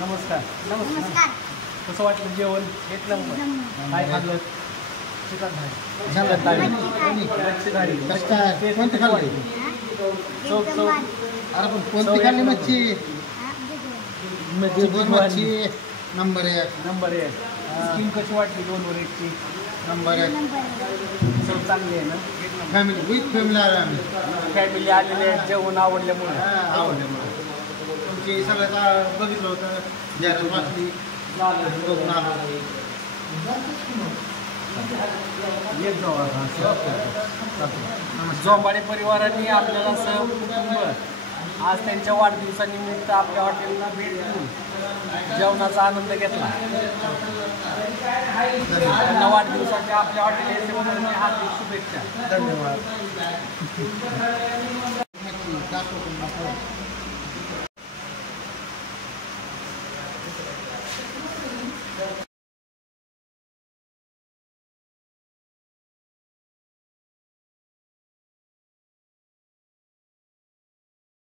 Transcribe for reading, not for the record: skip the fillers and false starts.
नमस्कार. नमस्कार. कसं वाटलं जेवण? एक नंबर. काय खाल्लं? चिकन थाळी. कोणती खाल्ली? चव अरे पण कोणती खाल्ली मच्छी? मच्छी नंबर एक. नंबर 1. स्कीम कशी वाटली 2 वर 1 ची? नंबर एक. चव चांगली आहे ना? फॅमिली विथ फॅमिली आलो आम्ही. फॅमिली आलेले आहेत जेवण आवडल्यामुळे. आवडले तुमची सगळ्यात बघितलं होतं जाहिरात वाचली बघून आलो. येत जाऊ जोंबाडे परिवाराने आपल्याला सहकुटुंब आज त्यांच्या वाढदिवसानिमित्त आपल्या हॉटेलला भेट देऊन जेवणाचा आनंद घेतला. त्यांना वाढदिवसाच्या आपल्या हॉटेल येथे हार्दिक शुभेच्छा. धन्यवाद.